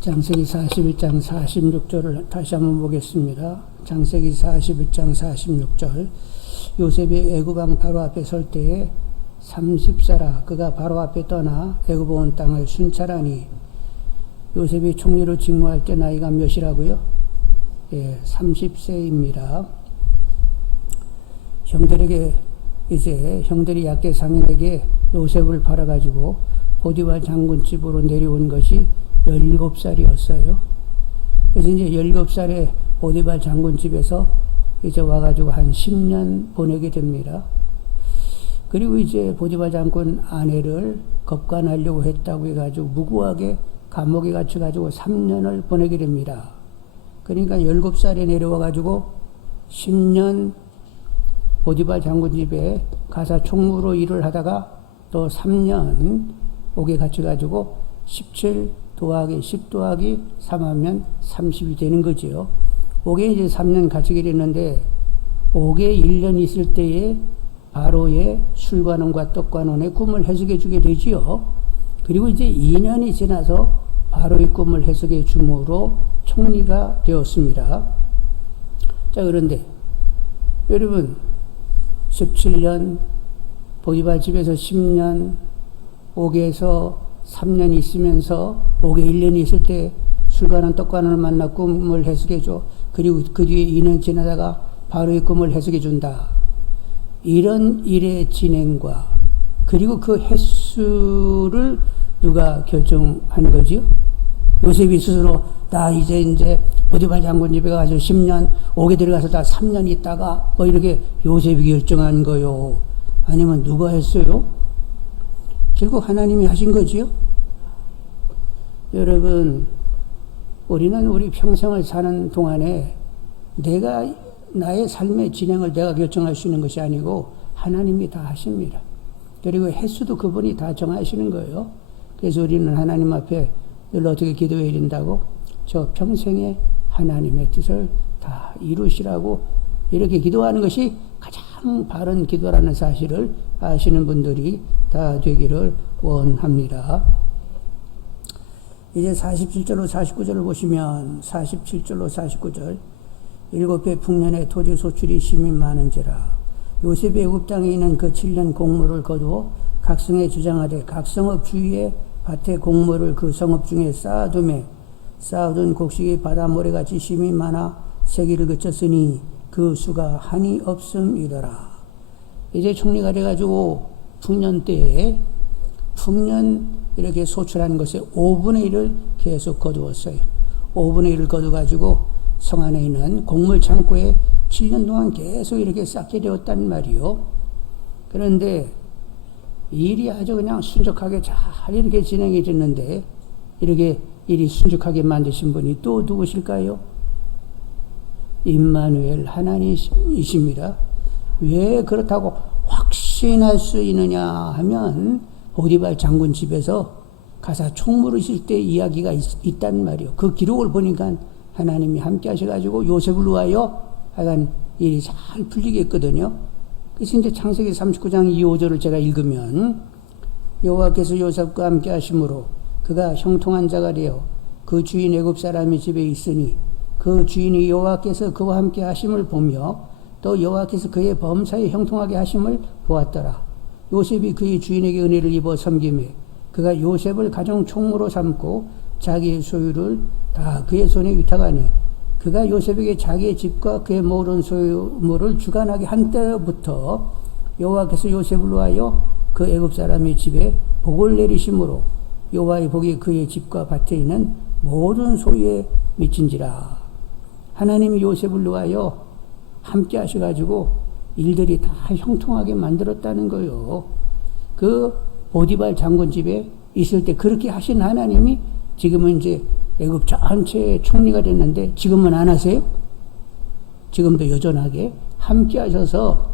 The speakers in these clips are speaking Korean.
창세기 41장 46절을 다시 한번 보겠습니다. 창세기 41장 46절. 요셉이 애굽왕 바로 앞에 설 때에 30세라 그가 바로 앞에 떠나 애굽 온 땅을 순찰하니, 요셉이 총리로 직무할 때 나이가 몇이라고요? 30세입니다. 형들이 약대 상인에게 요셉을 팔아가지고 보디발 장군 집으로 내려온 것이 17살이었어요. 그래서 이제 17살에 보디발 장군 집에서 이제 와가지고 한 10년 보내게 됩니다. 그리고 이제 보디발 장군 아내를 겁간하려고 했다고 해가지고 무고하게 감옥에 갇혀가지고 3년을 보내게 됩니다. 그러니까 17살에 내려와가지고 10년 보디발 장군 집에 가사 총무로 일을 하다가 또 3년 옥에 갇혀가지고 17 더하기 10 더하기 3 하면 30이 되는 거죠. 옥에 이제 3년 갇히게 됐는데, 옥에 1년 있을 때에 바로의 술관원과 떡관원의 꿈을 해석해 주게 되지요. 그리고 이제 2년이 지나서 바로의 꿈을 해석해 줌으로 총리가 되었습니다. 자, 그런데 여러분, 17년 보디발 집에서 10년, 옥에서 3년 있으면서 옥에 1년 있을 때 술관원 떡관원을 만나 꿈을 해석해 줘. 그리고 그 뒤에 2년 지나다가 바로의 꿈을 해석해 준다. 이런 일의 진행과 그리고 그 횟수를 누가 결정한 거지요? 요셉이 스스로 나 이제 보디발 장군 집에 가서 10년, 옥에 들어가서 다 3년 있다가 뭐 이렇게 요셉이 결정한 거요? 아니면 누가 했어요? 결국 하나님이 하신 거지요? 여러분, 우리는 우리 평생을 사는 동안에 나의 삶의 진행을 내가 결정할 수 있는 것이 아니고 하나님이 다 하십니다. 그리고 횟수도 그분이 다 정하시는 거예요. 그래서 우리는 하나님 앞에 늘 어떻게 기도해야 된다고? 저 평생에 하나님의 뜻을 다 이루시라고 이렇게 기도하는 것이 가장 바른 기도라는 사실을 아시는 분들이 다 되기를 원합니다. 이제 47절로 49절을 보시면, 47절로 49절. 7배 풍년에 토지 소출이 심히 많은지라 요셉이 애굽 땅에 있는 그 7년 곡물을 거두어 각성에 주장하되 각 성읍 주위에 밭에 곡물을 그 성읍 중에 쌓아둔 곡식이 바다 모래같이 심히 많아 세기를 그쳤으니 그 수가 한이 없음이더라. 이제 총리가 돼가지고 풍년 때에 이렇게 소출한 것의 5분의 1을 계속 거두었어요. 5분의 1을 거두가지고 성 안에 있는 곡물 창고에 7년 동안 계속 이렇게 쌓게 되었단 말이요. 그런데 일이 아주 그냥 순적하게 잘 이렇게 진행이 됐는데, 이렇게 일이 순적하게 만드신 분이 또 누구실까요? 임마누엘 하나님이십니다. 왜 그렇다고 확신할 수 있느냐 하면, 보디발 장군 집에서 가사 총무로 있을 때 이야기가 있단 말이요. 그 기록을 보니까 하나님이 함께 하셔가지고 요셉을 위하여 하여간 일이 잘 풀리겠거든요. 그래서 이제 창세기 39장 2, 5절을 제가 읽으면, 여호와께서 요셉과 함께 하심으로 그가 형통한 자가 되어 그 주인 애굽 사람의 집에 있으니 그 주인이 여호와께서 그와 함께 하심을 보며 또 여호와께서 그의 범사에 형통하게 하심을 보았더라. 요셉이 그의 주인에게 은혜를 입어 섬기매 그가 요셉을 가정 총무로 삼고 자기의 소유를 다 그의 손에 위탁하니 그가 요셉에게 자기의 집과 그의 모든 소유물을 주관하게 한 때부터 여호와께서 요셉을 위하여 그 애굽 사람의 집에 복을 내리심으로 여호와의 복이 그의 집과 밭에 있는 모든 소유에 미친지라. 하나님이 요셉을 위하여 함께 하셔가지고 일들이 다 형통하게 만들었다는 거요. 그 보디발 장군 집에 있을 때 그렇게 하신 하나님이 지금은 이제 애굽 전체의 총리가 됐는데 지금은 안 하세요? 지금도 여전하게 함께 하셔서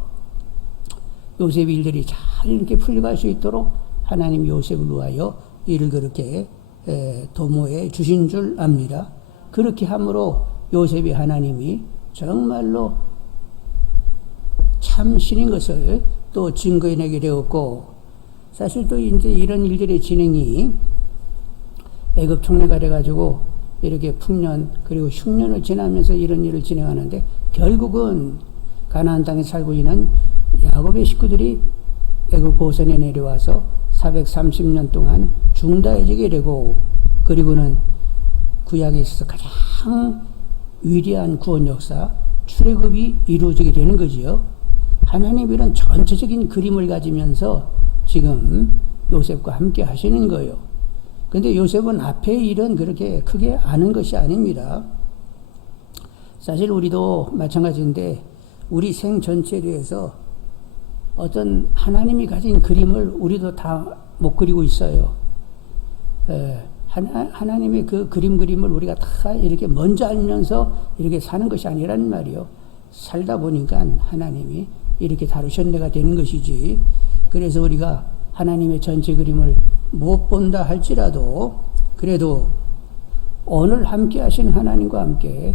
요셉 일들이 잘 이렇게 풀려갈 수 있도록 하나님 요셉을 위하여 일을 그렇게 도모해 주신 줄 압니다. 그렇게 함으로 요셉이 하나님이 정말로 참 신인 것을 또 증거해내게 되었고, 사실 또 이제 이런 일들의 진행이 애굽 총리가 돼가지고 이렇게 풍년 그리고 흉년을 지나면서 이런 일을 진행하는데 결국은 가나안 땅에 살고 있는 야곱의 식구들이 애굽 고선에 내려와서 430년 동안 중다해지게 되고 그리고는 구약에 있어서 가장 위대한 구원 역사 출애굽이 이루어지게 되는 거지요. 하나님 이런 전체적인 그림을 가지면서 지금 요셉과 함께 하시는 거예요. 근데 요셉은 앞의 일은 그렇게 크게 아는 것이 아닙니다. 사실 우리도 마찬가지인데 우리 생 전체에 대해서 어떤 하나님이 가진 그림을 우리도 다 못 그리고 있어요. 하나님의 그 그림을 우리가 다 이렇게 먼저 알면서 이렇게 사는 것이 아니란 말이요. 살다 보니까 하나님이 이렇게 다루셨네가 되는 것이지. 그래서 우리가 하나님의 전체 그림을 못 본다 할지라도 그래도 오늘 함께 하시는 하나님과 함께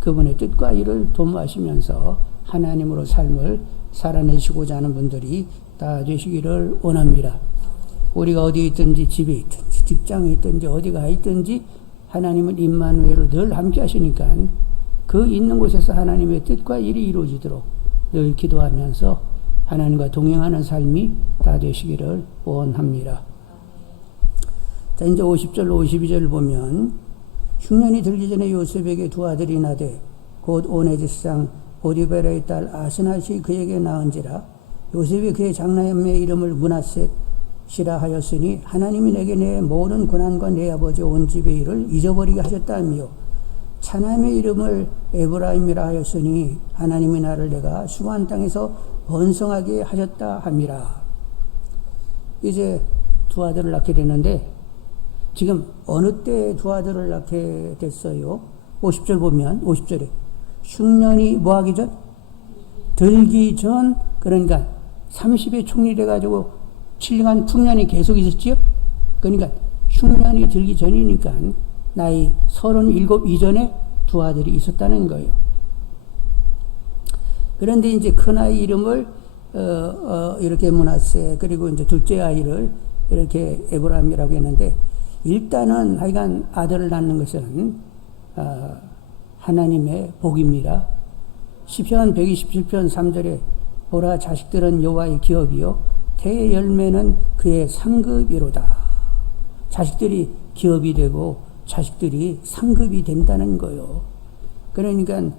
그분의 뜻과 일을 도모하시면서 하나님으로 삶을 살아내시고자 하는 분들이 다 되시기를 원합니다. 우리가 어디에 있든지 집에 있든지 직장에 있든지 어디가 있든지 하나님은 임마누엘로 늘 함께 하시니까 그 있는 곳에서 하나님의 뜻과 일이 이루어지도록 늘 기도하면서 하나님과 동행하는 삶이 다 되시기를 원합니다. 자, 이제 50절 52절을 보면 흉년이 들기 전에 요셉에게 두 아들이 나되 곧 오네지상 보디베라의 딸 아스낫이 그에게 낳은지라. 요셉이 그의 장남의 이름을 므낫셋이라 하였으니 하나님이 내게 내 모든 고난과 내 아버지 온 집의 일을 잊어버리게 하셨다 하며 차남의 이름을 에브라임이라 하였으니 하나님이 나를 내가 수고한 땅에서 번성하게 하셨다 함이라. 이제 두 아들을 낳게 됐는데 지금 어느 때 두 아들을 낳게 됐어요? 50절 보면 50절에 흉년이 뭐하기 전? 들기 전. 그러니까 30에 총리돼 가지고 7년간 풍년이 계속 있었지요. 그러니까 흉년이 들기 전이니까 나이 37 이전에 두 아들이 있었다는 거예요. 그런데 이제 큰아이 이름을 이렇게 므낫세, 그리고 이제 둘째 아이를 이렇게 에브라임이라고 했는데 일단은 하여간 아들을 낳는 것은 하나님의 복입니다. 시편 127편 3절에 보라 자식들은 여호와의 기업이요 태의 열매는 그의 상급이로다. 자식들이 기업이 되고 자식들이 상급이 된다는 거요. 그러니까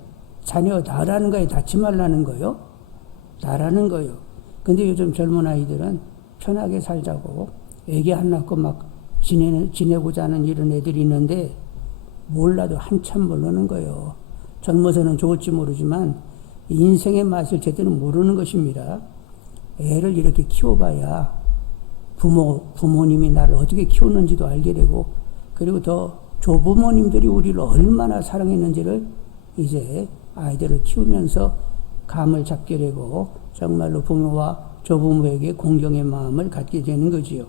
자녀 나라는 거에 닿지 말라는 거요. 나라는 거요. 근데 요즘 젊은 아이들은 편하게 살자고 애기 안 낳고 막 지내고자 하는 이런 애들이 있는데 몰라도 한참 모르는 거예요. 젊어서는 좋을지 모르지만 인생의 맛을 제대로 모르는 것입니다. 애를 이렇게 키워봐야 부모님이 나를 어떻게 키웠는지도 알게 되고 그리고 더 조부모님들이 우리를 얼마나 사랑했는지를 이제 아이들을 키우면서 감을 잡게 되고 정말로 부모와 조부모에게 공경의 마음을 갖게 되는 거지요.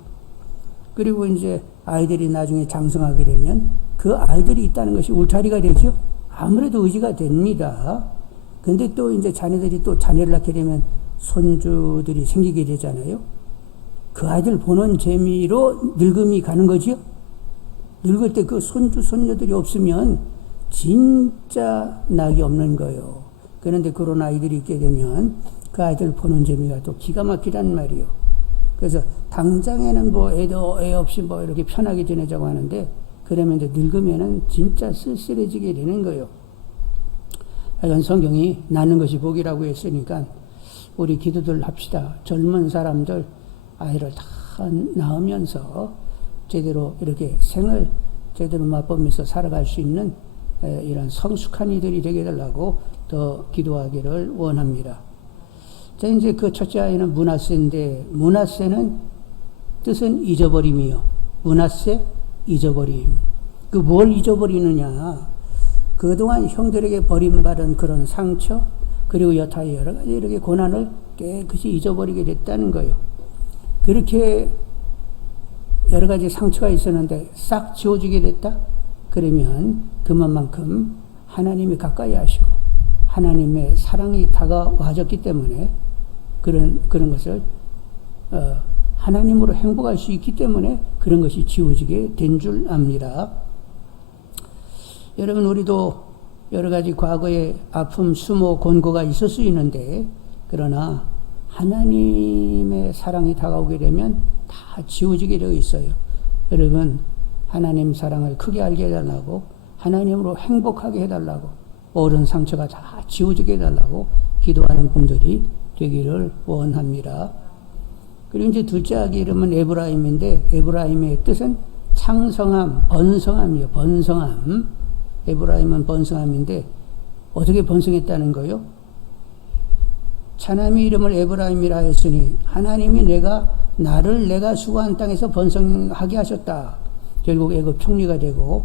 그리고 이제 아이들이 나중에 장성하게 되면 그 아이들이 있다는 것이 울타리가 되죠. 아무래도 의지가 됩니다. 근데 또 이제 자녀들이 또 자녀를 낳게 되면 손주들이 생기게 되잖아요. 그 아이들 보는 재미로 늙음이 가는 거죠. 늙을 때 그 손주, 손녀들이 없으면 진짜 낙이 없는 거예요. 그런데 그런 아이들이 있게 되면 그 아이들 보는 재미가 또 기가 막히단 말이에요. 그래서 당장에는 뭐 애도 애 없이 뭐 이렇게 편하게 지내자고 하는데 그러면 이제 늙으면은 진짜 쓸쓸해지게 되는 거예요. 하여간 성경이 낳는 것이 복이라고 했으니까 우리 기도들 합시다. 젊은 사람들 아이를 다 낳으면서 제대로 이렇게 생을 제대로 맛보면서 살아갈 수 있는 이런 성숙한 이들이 되게 해달라고 더 기도하기를 원합니다. 자, 이제 그 첫째 아이는 므낫세인데 므낫세는 뜻은 잊어버림이요. 므낫세 잊어버림. 그 뭘 잊어버리느냐? 그동안 형들에게 버림받은 그런 상처 그리고 여타의 여러 가지 이렇게 고난을 깨끗이 잊어버리게 됐다는 거예요. 그렇게 여러 가지 상처가 있었는데 싹 지워지게 됐다? 그러면 그만큼 하나님이 가까이 하시고 하나님의 사랑이 다가와졌기 때문에 그런 것을 하나님으로 행복할 수 있기 때문에 그런 것이 지워지게 된 줄 압니다. 여러분, 우리도 여러 가지 과거의 아픔, 수모, 곤고가 있을 수 있는데, 그러나 하나님의 사랑이 다가오게 되면 다 지워지게 되어 있어요. 여러분, 하나님 사랑을 크게 알게 해달라고, 하나님으로 행복하게 해달라고, 모든 상처가 다 지워지게 해달라고 기도하는 분들이 되기를 원합니다. 그리고 이제 둘째 아기 이름은 에브라임인데, 에브라임의 뜻은 창성함, 번성함이요. 번성함. 에브라임은 번성함인데, 어떻게 번성했다는 거요? 차남이 이름을 에브라임이라 했으니 하나님이 나를 내가 수고한 땅에서 번성하게 하셨다. 결국 애굽 총리가 되고,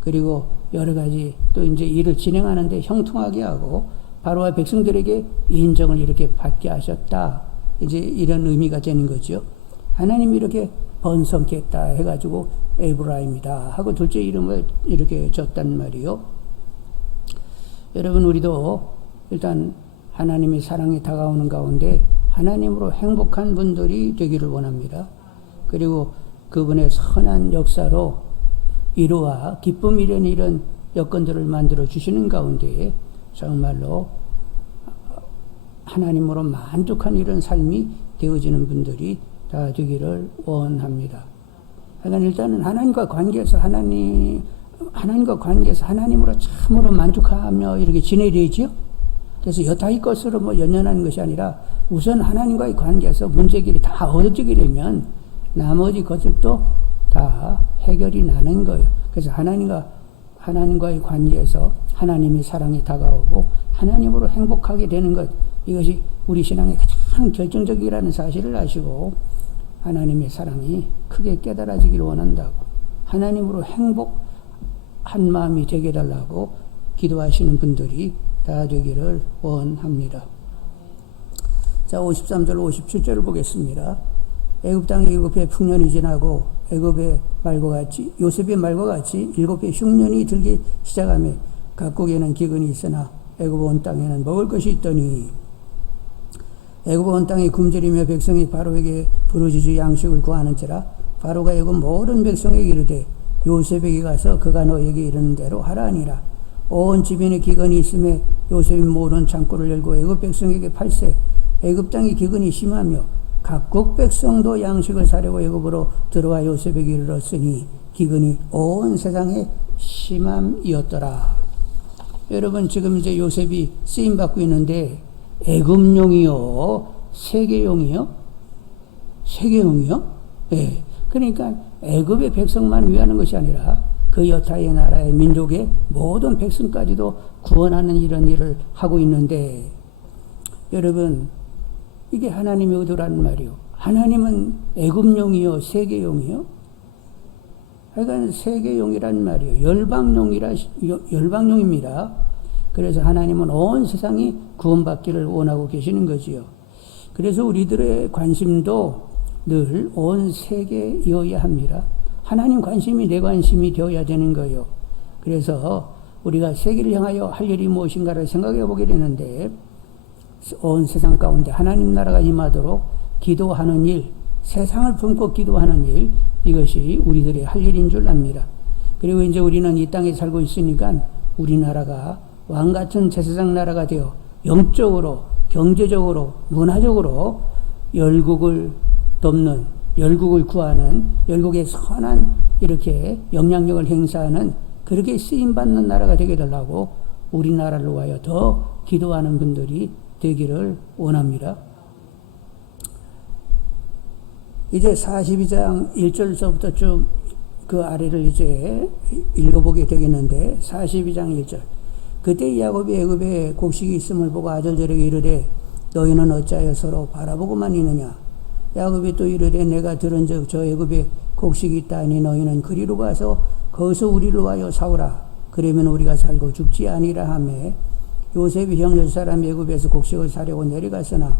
그리고 여러 가지 또 이제 일을 진행하는데 형통하게 하고, 바로와 백성들에게 인정을 이렇게 받게 하셨다. 이제 이런 의미가 되는 거죠. 하나님이 이렇게 번성했다 해가지고 에브라임이다 하고 둘째 이름을 이렇게 줬단 말이요. 여러분, 우리도 일단 하나님의 사랑이 다가오는 가운데 하나님으로 행복한 분들이 되기를 원합니다. 그리고 그분의 선한 역사로 위로와 기쁨 이런 여건들을 만들어 주시는 가운데 정말로 하나님으로 만족한 이런 삶이 되어지는 분들이 다 되기를 원합니다. 그러니까 일단은 하나님과 관계에서 하나님으로 참으로 만족하며 이렇게 지내야 되지요. 그래서 여타의 것으로 연연하는 것이 아니라 우선 하나님과의 관계에서 문제길이 다 얻어지게 되면 나머지 것들도 다 해결이 나는 거예요. 그래서 하나님과의 관계에서 하나님의 사랑이 다가오고 하나님으로 행복하게 되는 것, 이것이 우리 신앙의 가장 결정적이라는 사실을 아시고 하나님의 사랑이 크게 깨달아지기를 원한다고, 하나님으로 행복한 마음이 되게 해달라고 기도하시는 분들이 다 되기를 원합니다. 자, 53절 57절을 보겠습니다. 애굽 땅이 7해 풍년이 지나고 애굽의 말과 같이 요셉의 말과 같이 7해 흉년이 들기 시작하며 각국에는 기근이 있으나 애굽 온 땅에는 먹을 것이 있더니, 애굽 온 땅이 굶주리며 백성이 바로에게 부르짖어 양식을 구하는지라 바로가 애굽 모든 백성에게 이르되 요셉에게 가서 그가 너에게 이르는 대로 하라 하니라. 온 지변에 기근이 있음에 요셉이 모든 창고를 열고 애굽 백성에게 팔세. 애굽 땅이 기근이 심하며 각국 백성도 양식을 사려고 애굽으로 들어와 요셉에게 이르렀으니 기근이 온 세상에 심함이었더라. 여러분, 지금 이제 요셉이 쓰임 받고 있는데 애굽용이요, 세계용이요? 세계용이요? 네. 그러니까 애굽의 백성만 위하는 것이 아니라 그 여타의 나라의 민족의 모든 백성까지도 구원하는 이런 일을 하고 있는데, 여러분, 이게 하나님의 의도라는 말이요. 하나님은 애굽용이요, 세계용이요? 그러니까 세계용이란 말이요. 열방용입니다. 그래서 하나님은 온 세상이 구원받기를 원하고 계시는 거지요. 그래서 우리들의 관심도 늘 온 세계여야 합니다. 하나님 관심이 내 관심이 되어야 되는 거예요. 그래서 우리가 세계를 향하여 할 일이 무엇인가를 생각해 보게 되는데, 온 세상 가운데 하나님 나라가 임하도록 기도하는 일, 세상을 품고 기도하는 일, 이것이 우리들의 할 일인 줄 압니다. 그리고 이제 우리는 이 땅에 살고 있으니까 우리나라가 왕같은 제사장 나라가 되어 영적으로, 경제적으로, 문화적으로 열국을 돕는, 열국을 구하는, 열국의 선한 이렇게 영향력을 행사하는, 그렇게 쓰임받는 나라가 되게 되려고 우리나라를 위하여 더 기도하는 분들이 되기를 원합니다. 이제 42장 1절서부터 쭉 그 아래를 이제 읽어보게 되겠는데, 42장 1절. 그때 야곱이 애굽에 곡식이 있음을 보고 아들들에게 이르되 너희는 어찌하여 서로 바라보고만 있느냐. 야곱이 또 이르되 내가 들은즉 저 애굽에 곡식이 있다니 너희는 그리로 가서 거기서 우리를 위하여 사오라. 그러면 우리가 살고 죽지 아니라 하매 요셉이 형 10사람 애굽에서 곡식을 사려고 내려갔으나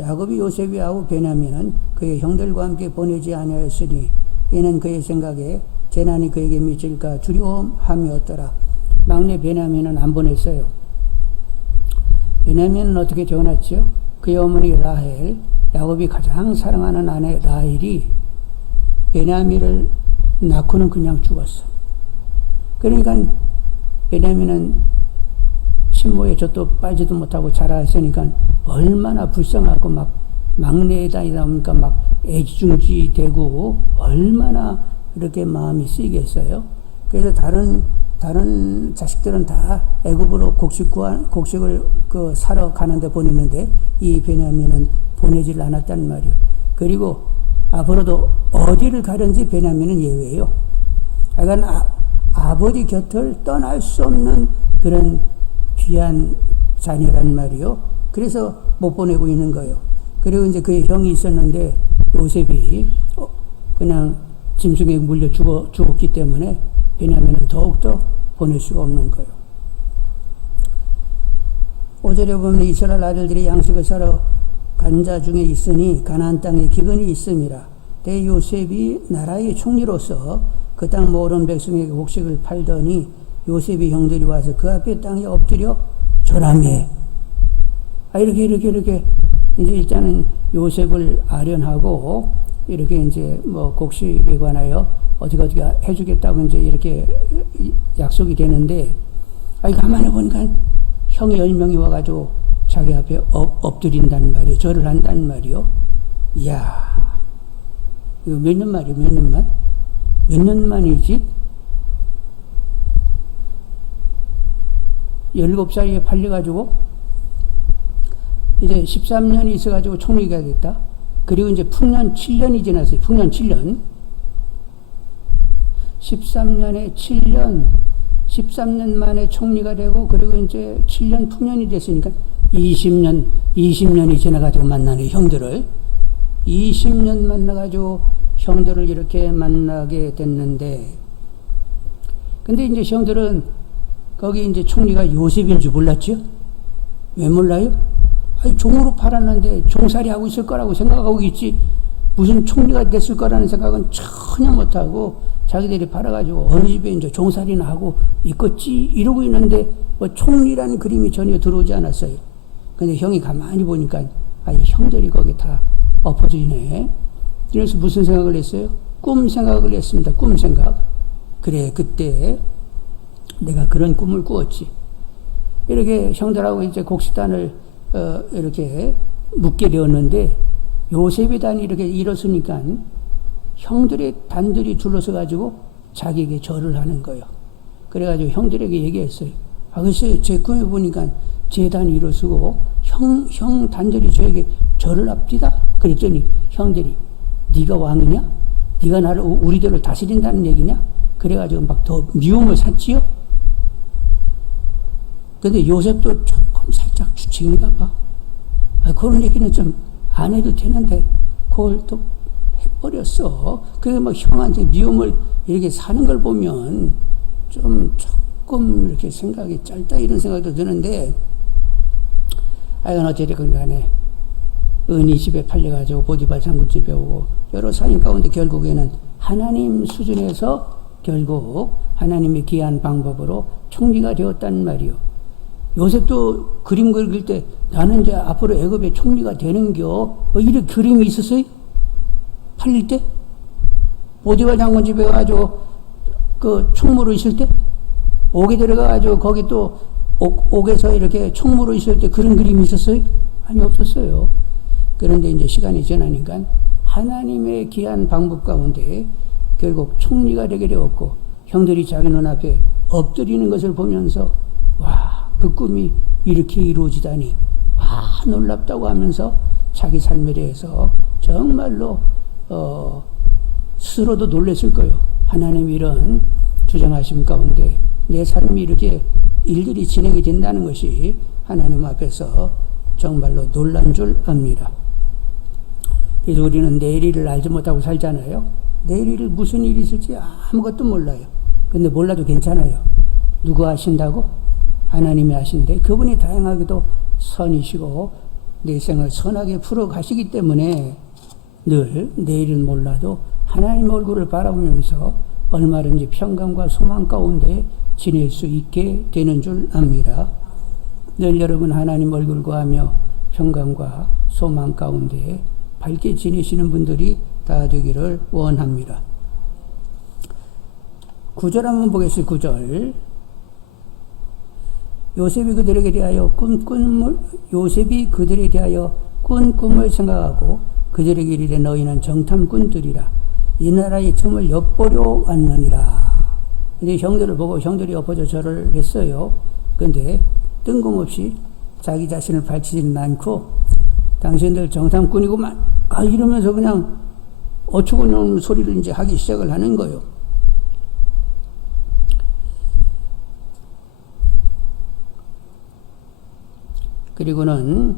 야곱이 요셉이 아우 베냐민은 그의 형들과 함께 보내지 아니하였으니 이는 그의 생각에 재난이 그에게 미칠까 두려움함이었더라. 막내 베냐민은 안 보냈어요. 베냐민은 어떻게 태어났죠? 그의 어머니 라헬, 야곱이 가장 사랑하는 아내 라헬이 베냐민을 낳고는 그냥 죽었어. 그러니까 베냐민은 친모의 젖도 빨지도 못하고 자랐으니까 얼마나 불쌍하고 막 막내다 보니까 막 애지중지 되고 얼마나 이렇게 마음이 쓰이겠어요. 그래서 다른 자식들은 다 애굽으로 곡식을 사러 가는데 보내는데 이 베냐민은 보내질 않았단 말이에요. 그리고 앞으로도 어디를 가든지 베냐민은 예외예요. 그러니까 아버지 곁을 떠날 수 없는 그런 귀한 자녀란 말이요. 그래서 못 보내고 있는 거예요. 그리고 이제 그의 형이 있었는데 요셉이 그냥 짐승에 물려 죽었기 때문에 베냐민은 더욱더 보낼 수가 없는 거예요. 5절에 보면 이스라엘 아들들이 양식을 사러 간 자 중에 있으니 가나안 땅에 기근이 있음이라. 때 요셉이 나라의 총리로서 그 땅 모든 백성에게 곡식을 팔더니 요셉이 형들이 와서 그 앞에 땅에 엎드려 절하매. 이렇게 이제 일단은 요셉을 아련하고 이렇게 이제 뭐 곡식에 관하여 어떻게 해주겠다고 이제 이렇게 약속이 되는데, 가만히 보니까 형이 10명이 와가지고 자기 앞에 엎드린다는 말이에요. 절을 한다는 말이요. 이야, 이거 몇 년 말이에요? 몇 년만? 몇 년 만이지? 17살에 팔려가지고 이제 13년이 있어가지고 총리가 됐다. 그리고 이제 풍년 7년이 지났어요. 풍년 7년. 13년 만에 총리가 되고, 그리고 이제 7년 풍년이 됐으니까 20년이 지나가지고 만나는 형들을, 20년 만나가지고 형들을 이렇게 만나게 됐는데, 근데 이제 형들은 거기 이제 총리가 요셉인 줄 몰랐죠? 왜 몰라요? 종으로 팔았는데 종살이 하고 있을 거라고 생각하고 있지, 무슨 총리가 됐을 거라는 생각은 전혀 못하고 자기들이 팔아가지고 어느 집에 이제 종살이나 하고 있겠지 이러고 있는데 뭐 총리라는 그림이 전혀 들어오지 않았어요. 근데 형이 가만히 보니까 형들이 거기 다 엎어져 있네. 그래서 무슨 생각을 했어요? 꿈 생각을 했습니다. 꿈 생각. 그래, 그때 내가 그런 꿈을 꾸었지. 이렇게 형들하고 이제 곡식단을 이렇게 묻게 되었는데, 요셉의 단이 이렇게 일었으니까 형들의 단들이 둘러서 가지고 자기에게 절을 하는 거예요. 그래가지고 형들에게 얘기했어요. 글쎄, 제 꿈에 보니까 제 단이 일어서고 형 단들이 저에게 절을 합디다. 그랬더니 형들이 네가 왕이냐? 네가 나를 우리들을 다스린다는 얘기냐? 그래가지고 막 더 미움을 샀지요. 근데 요셉도 조금 살짝 주책인가 봐. 그런 얘기는 좀 안 해도 되는데 그걸 또 해버렸어. 그게 막 형한테 미움을 이렇게 사는 걸 보면 조금 이렇게 생각이 짧다 이런 생각도 드는데, 어쨌든 간에 은희 집에 팔려가지고 보디발 장군 집에 오고 여러 상인 가운데 결국에는 하나님 수준에서 결국 하나님의 귀한 방법으로 총리가 되었단 말이요. 요셉도 그림 그릴 때 나는 이제 앞으로 애굽의 총리가 되는겨 이런 그림이 있었어요? 팔릴 때? 보디발 장군 집에 가가지고 그 총무로 있을 때? 옥에 들어가가지고 거기 또 옥에서 이렇게 총무로 있을 때 그런 그림이 있었어요? 아니, 없었어요. 그런데 이제 시간이 지나니까 하나님의 귀한 방법 가운데 결국 총리가 되게 되었고, 형들이 자기 눈앞에 엎드리는 것을 보면서 와, 그 꿈이 이렇게 이루어지다니 와, 놀랍다고 하면서 자기 삶에 대해서 정말로 스스로도 놀랐을 거예요. 하나님 이런 주장하심 가운데 내 삶이 이렇게 일들이 진행이 된다는 것이 하나님 앞에서 정말로 놀란 줄 압니다. 그래서 우리는 내일 일을 알지 못하고 살잖아요. 내일 일을 무슨 일이 있을지 아무것도 몰라요. 근데 몰라도 괜찮아요. 누가 아신다고? 하나님이 아신데, 그분이 다양하게도 선이시고 내 생을 선하게 풀어가시기 때문에 늘 내일은 몰라도 하나님 얼굴을 바라보면서 얼마든지 평강과 소망 가운데 지낼 수 있게 되는 줄 압니다. 늘 여러분 하나님 얼굴 구하며 평강과 소망 가운데 밝게 지내시는 분들이 다 되기를 원합니다. 9절 한번 보겠습니다. 9절. 요셉이 그들에 대하여 꾼 꿈을 생각하고 그들에게 이르되 너희는 정탐꾼들이라. 이 나라의 틈을 엿보려 왔느니라. 이제 형들을 보고 형들이 엎어져 절을 했어요. 근데 뜬금없이 자기 자신을 밝히지는 않고 당신들 정탐꾼이구만 이러면서 그냥 어처구니없는 소리를 이제 하기 시작을 하는 거예요. 그리고는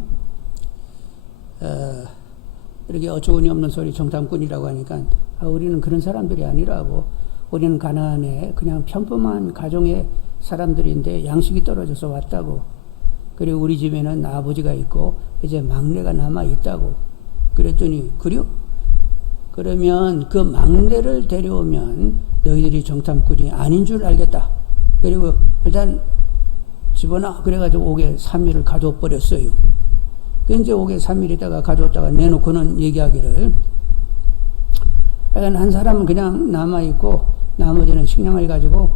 이렇게 어처구니없는 소리 정탐꾼이라고 하니까 우리는 그런 사람들이 아니라고. 우리는 가나안에 그냥 평범한 가정의 사람들인데 양식이 떨어져서 왔다고. 그리고 우리 집에는 아버지가 있고 이제 막내가 남아 있다고. 그랬더니 그래요? 그러면 그 막내를 데려오면 너희들이 정탐꾼이 아닌 줄 알겠다. 그리고 일단 집어넣어. 그래가지고 옥에 3일을 가둬 버렸어요. 그 이제 옥에 3일에다가 가뒀다가 내놓고는 얘기하기를 한 사람은 그냥 남아있고 나머지는 식량을 가지고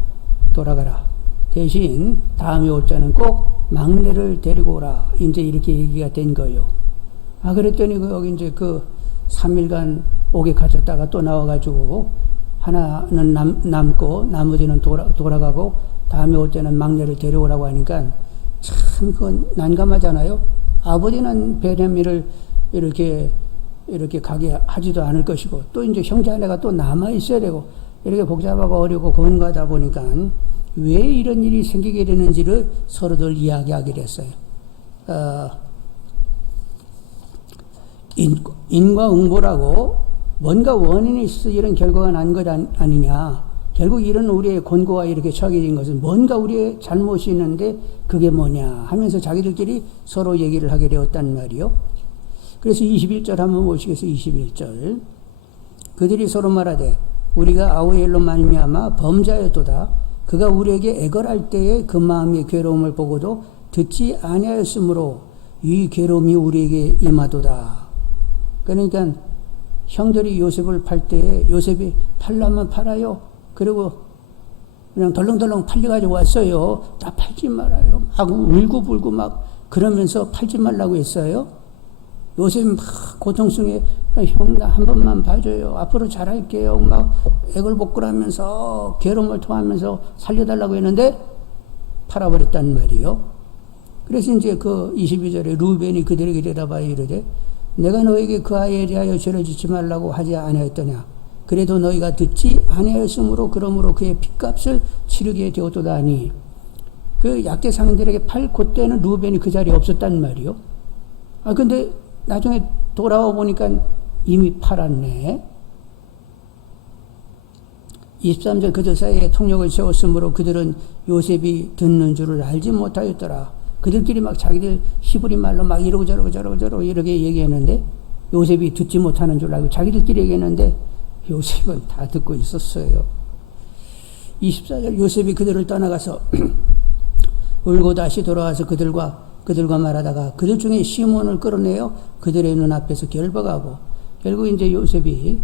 돌아가라. 대신 다음에 올 때는 꼭 막내를 데리고 오라. 이제 이렇게 얘기가 된 거예요. 그랬더니 여기 이제 그 3일간 옥에 갇혔다가 또 나와가지고 하나는 남고 나머지는 돌아가고 다음에 올 때는 막내를 데려오라고 하니까 참 그건 난감하잖아요. 아버지는 베냐민을 이렇게 가게 하지도 않을 것이고 또 이제 형제 하나가 또 남아 있어야 되고 이렇게 복잡하고 어렵고 고민하다 보니까 왜 이런 일이 생기게 되는지를 서로들 이야기하게 됐어요. 인과응보라고 뭔가 원인이 있어서 이런 결과가 난 것 아니냐. 결국 이런 우리의 곤고가 이렇게 처하게 된 것은 뭔가 우리의 잘못이 있는데 그게 뭐냐 하면서 자기들끼리 서로 얘기를 하게 되었단 말이요. 그래서 21절 한번 보시겠어요. 21절. 그들이 서로 말하되 우리가 아우엘로 말미암아 범자였도다. 그가 우리에게 애걸할 때에 그 마음의 괴로움을 보고도 듣지 아니하였으므로 이 괴로움이 우리에게 임하도다. 그러니까 형들이 요셉을 팔 때에 요셉이 팔라면 팔아요. 그리고 그냥 덜렁덜렁 팔려가지고 왔어요. 나 팔지 말아요. 막 울고불고 막 그러면서 팔지 말라고 했어요. 요셉이 막 고통스러워 형 나 한 번만 봐줘요. 앞으로 잘할게요. 막 애걸복걸하면서 괴로움을 토하면서 살려달라고 했는데 팔아버렸단 말이요. 그래서 이제 그 22절에 루벤이 그들에게 대답하여 이르되 내가 너에게 그 아이에 대하여 죄를 짓지 말라고 하지 아니하였더냐. 그래도 너희가 듣지 아니하였으므로 그러므로 그의 핏값을 치르게 되었도다 하니 그 약대 상인들에게 팔 그때는 루벤이 그 자리에 없었단 말이요. 근데 나중에 돌아와 보니까 이미 팔았네. 23절 그들 사이에 통역을 세웠으므로 그들은 요셉이 듣는 줄을 알지 못하였더라. 그들끼리 막 자기들 히브리 말로 막 이러고 저러고 이렇게 얘기했는데 요셉이 듣지 못하는 줄 알고 자기들끼리 얘기했는데 요셉은 다 듣고 있었어요. 24절 요셉이 그들을 떠나가서 울고 다시 돌아와서 그들과 말하다가 그들 중에 시몬을 끌어내어 그들의 눈앞에서 결박하고 결국 이제 요셉이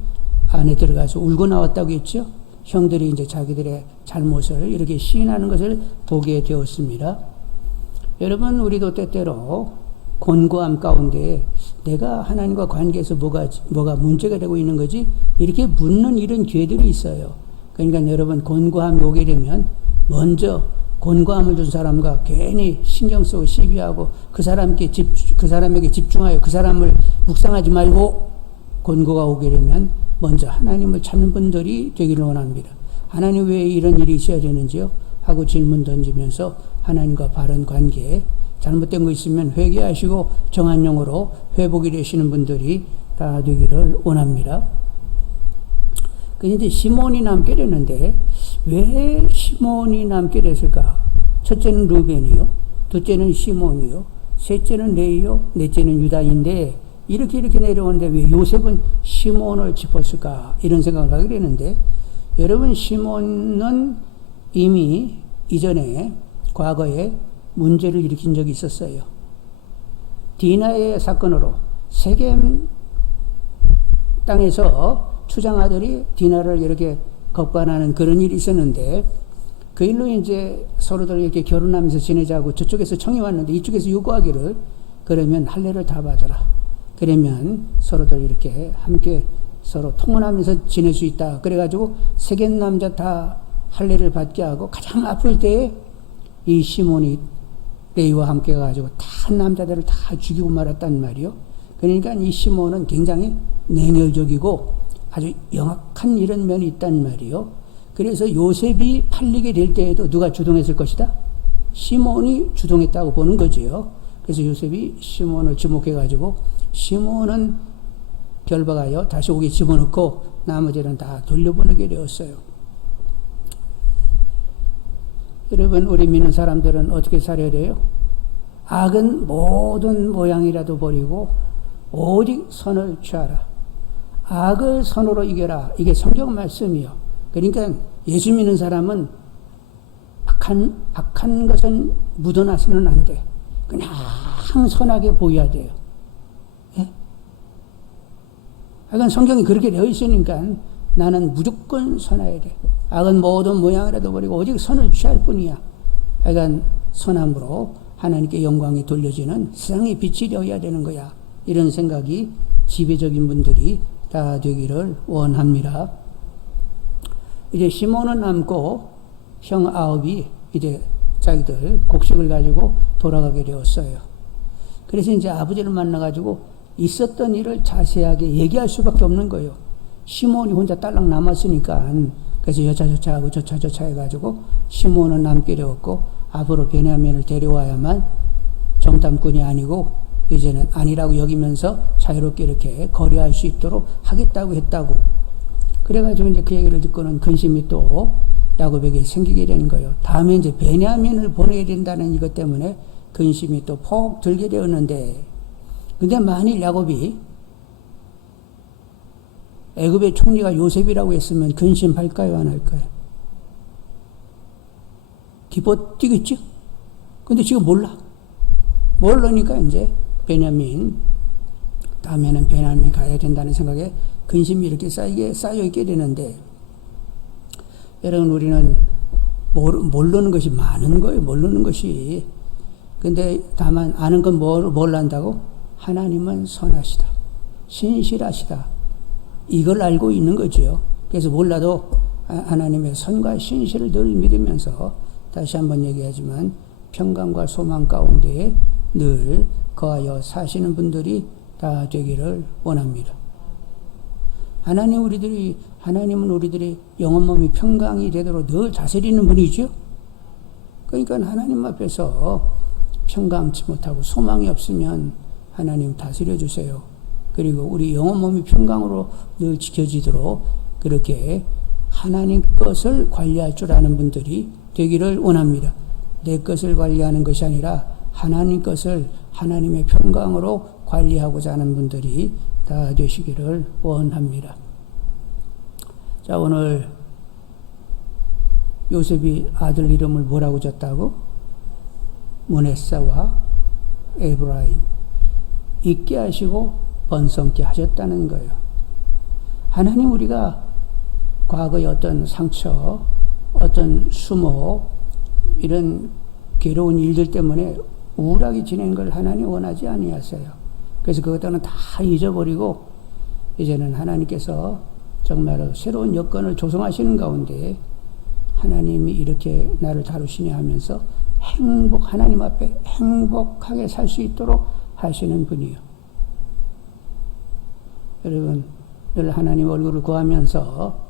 안에 들어가서 울고 나왔다고 했죠. 형들이 이제 자기들의 잘못을 이렇게 시인하는 것을 보게 되었습니다. 여러분 우리도 때때로 곤고함 가운데 내가 하나님과 관계에서 뭐가 문제가 되고 있는 거지? 이렇게 묻는 이런 기회들이 있어요. 그러니까 여러분 곤고함이 오게 되면 먼저 곤고함을 준 사람과 괜히 신경 쓰고 시비하고 그 사람에게 집중하여 그 사람을 묵상하지 말고 곤고가 오게 되면 먼저 하나님을 찾는 분들이 되기를 원합니다. 하나님 왜 이런 일이 있어야 되는지요? 하고 질문 던지면서 하나님과 바른 관계 잘못된 거 있으면 회개하시고 정한 영으로 회복이 되시는 분들이 다 되기를 원합니다. 그런데 시몬이 남게 되는데 왜 시몬이 남게 됐을까? 첫째는 루벤이요, 둘째는 시몬이요, 셋째는 레이요, 넷째는 유다인데 이렇게 내려오는데 왜 요셉은 시몬을 짚었을까? 이런 생각을 하게 되는데 여러분 시몬은 이미 이전에 과거에 문제를 일으킨 적이 있었어요. 디나의 사건으로 세겜 땅에서 추장 아들이 디나를 이렇게 겁관하는 그런 일이 있었는데 그 일로 이제 서로들 이렇게 결혼하면서 지내자고 저쪽에서 청이 왔는데 이쪽에서 요구하기를 그러면 할례를 다 받아라. 그러면 서로들 이렇게 함께 서로 통혼하면서 지낼 수 있다. 그래가지고 세겜 남자 다 할례를 받게 하고 가장 아플 때에 이 시몬이 레위와 함께 가지고 다 남자들을 다 죽이고 말았단 말이요. 그러니까 이 시몬은 굉장히 냉혈적이고 아주 영악한 이런 면이 있단 말이요. 그래서 요셉이 팔리게 될 때에도 누가 주동했을 것이다? 시몬이 주동했다고 보는 거지요. 그래서 요셉이 시몬을 지목해가지고 시몬은 결박하여 다시 옥에 집어넣고 나머지는 다 돌려보내게 되었어요. 여러분, 우리 믿는 사람들은 어떻게 살아야 돼요? 악은 모든 모양이라도 버리고 오직 선을 취하라. 악을 선으로 이겨라. 이게 성경 말씀이요. 그러니까 예수 믿는 사람은 악한 것은 묻어나서는 안 돼. 그냥 선하게 보여야 돼요. 예? 악은 성경이 그렇게 되어 있으니까 나는 무조건 선해야 돼. 악은 모든 모양이라도 버리고 오직 선을 취할 뿐이야. 하여간 선함으로 하나님께 영광이 돌려지는 세상의 빛이 되어야 되는 거야. 이런 생각이 지배적인 분들이 다 되기를 원합니다. 이제 시몬은 남고 형 아홉이 이제 자기들 곡식을 가지고 돌아가게 되었어요. 그래서 이제 아버지를 만나가지고 있었던 일을 자세하게 얘기할 수밖에 없는 거예요. 시몬이 혼자 딸랑 남았으니까. 그래서 여차저차 하고 저차저차 해가지고 시몬은 남게 되었고 앞으로 베냐민을 데려와야만 정탐꾼이 아니고 이제는 아니라고 여기면서 자유롭게 이렇게 거래할 수 있도록 하겠다고 했다고. 그래가지고 이제 그 얘기를 듣고는 근심이 또 야곱에게 생기게 되는 거예요. 다음에 이제 베냐민을 보내야 된다는 이것 때문에 근심이 또 폭 들게 되었는데, 근데 만일 야곱이 애굽의 총리가 요셉이라고 했으면 근심할까요, 안 할까요? 기뻐 뛰겠죠? 근데 지금 몰라. 모르니까 이제 베냐민, 다음에는 베냐민 가야 된다는 생각에 근심이 이렇게 쌓여있게 되는데, 여러분, 우리는 모르는 것이 많은 거예요. 모르는 것이. 근데 다만 아는 건 뭘 안다고? 하나님은 선하시다. 신실하시다. 이걸 알고 있는 거죠. 그래서 몰라도 하나님의 선과 신실을 늘 믿으면서 다시 한번 얘기하지만 평강과 소망 가운데에 늘 거하여 사시는 분들이 다 되기를 원합니다. 하나님은 우리들이 영혼 몸이 평강이 되도록 늘 다스리는 분이죠. 그러니까 하나님 앞에서 평강치 못하고 소망이 없으면 하나님 다스려 주세요. 그리고 우리 영혼 몸이 평강으로 늘 지켜지도록 그렇게 하나님 것을 관리할 줄 아는 분들이 되기를 원합니다. 내 것을 관리하는 것이 아니라 하나님 것을 하나님의 평강으로 관리하고자 하는 분들이 다 되시기를 원합니다. 자, 오늘 요셉이 아들 이름을 뭐라고 졌다고? 므낫세와 에브라임. 있게 하시고 번성케 하셨다는 거예요. 하나님, 우리가 과거의 어떤 상처, 어떤 수모, 이런 괴로운 일들 때문에 우울하게 지낸 걸 하나님 원하지 아니하세요. 그래서 그것들은 다 잊어버리고 이제는 하나님께서 정말 새로운 여건을 조성하시는 가운데 하나님이 이렇게 나를 다루시니 하면서 하나님 앞에 행복하게 살 수 있도록 하시는 분이요. 여러분, 늘 하나님 얼굴을 구하면서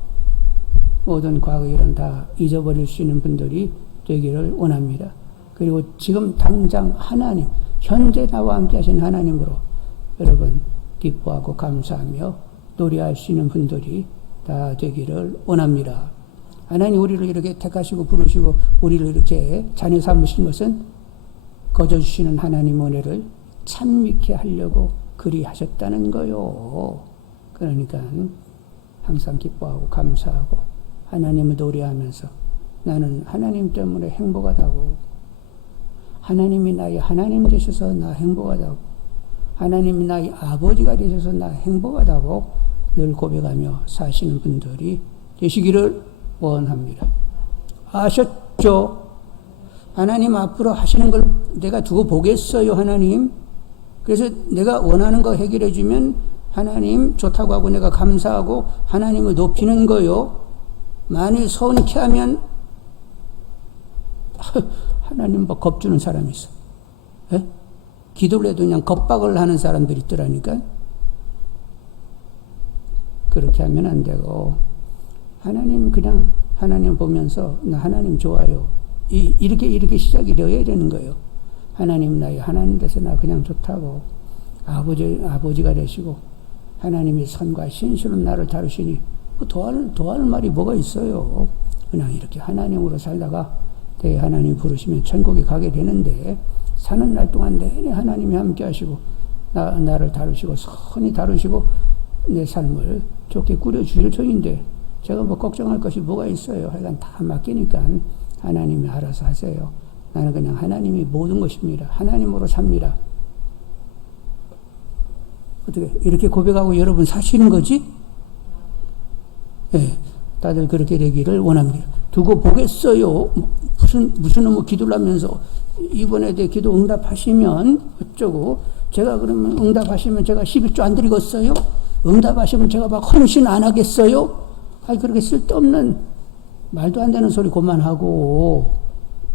모든 과거 일은 다 잊어버릴 수 있는 분들이 되기를 원합니다. 그리고 지금 당장 하나님, 현재 나와 함께 하신 하나님으로 여러분 기뻐하고 감사하며 노래할 수 있는 분들이 다 되기를 원합니다. 하나님 우리를 이렇게 택하시고 부르시고 우리를 이렇게 자녀 삼으신 것은 거저 주시는 하나님 은혜를 참미케 하려고 그리하셨다는 거요. 그러니까 항상 기뻐하고 감사하고 하나님을 노래하면서 나는 하나님 때문에 행복하다고, 하나님이 나의 하나님 되셔서 나 행복하다고, 하나님이 나의 아버지가 되셔서 나 행복하다고 늘 고백하며 사시는 분들이 되시기를 원합니다. 아셨 없죠. 하나님 앞으로 하시는 걸 내가 두고 보겠어요, 하나님. 그래서 내가 원하는 거 해결해 주면 하나님 좋다고 하고 내가 감사하고 하나님을 높이는 거요. 만일 서운케 하면 하나님 뭐 겁주는 사람이 있어. 예? 기도를 해도 그냥 겁박을 하는 사람들이 있더라니까. 그렇게 하면 안 되고 하나님 그냥 하나님 보면서 나 하나님 좋아요. 이렇게 시작이 되어야 되는 거예요. 하나님 나의 하나님 돼서 나 그냥 좋다고 아버지가 되시고 하나님의 선과 신실로 나를 다루시니 도와할 말이 뭐가 있어요. 그냥 이렇게 하나님으로 살다가 대개 하나님 부르시면 천국에 가게 되는데 사는 날 동안 내내 하나님이 함께 하시고 나를 다루시고 선히 다루시고 내 삶을 좋게 꾸려주실 터인데 제가 뭐 걱정할 것이 뭐가 있어요. 하여간 다 맡기니까 하나님이 알아서 하세요. 나는 그냥 하나님이 모든 것입니다. 하나님으로 삽니다. 어떻게 이렇게 고백하고 여러분 사시는 거지? 네, 다들 그렇게 되기를 원합니다. 두고 보겠어요. 무슨 뭐 기도를 하면서 이번에 내 기도 응답하시면 어쩌고 제가 그러면 응답하시면 제가 11조 안 드리겠어요? 응답하시면 제가 막 헌신 안 하겠어요? 아니 그렇게 쓸데없는 말도 안 되는 소리 그만하고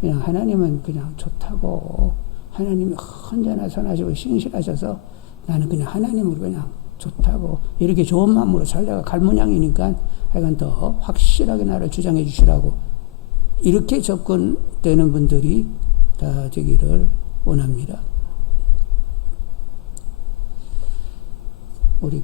그냥 하나님은 그냥 좋다고 하나님이 언제나 선하시고 신실하셔서 나는 그냥 하나님으로 그냥 좋다고 이렇게 좋은 마음으로 살다가 갈 모양이니까 하여간 더 확실하게 나를 주장해 주시라고 이렇게 접근되는 분들이 다 되기를 원합니다. 우리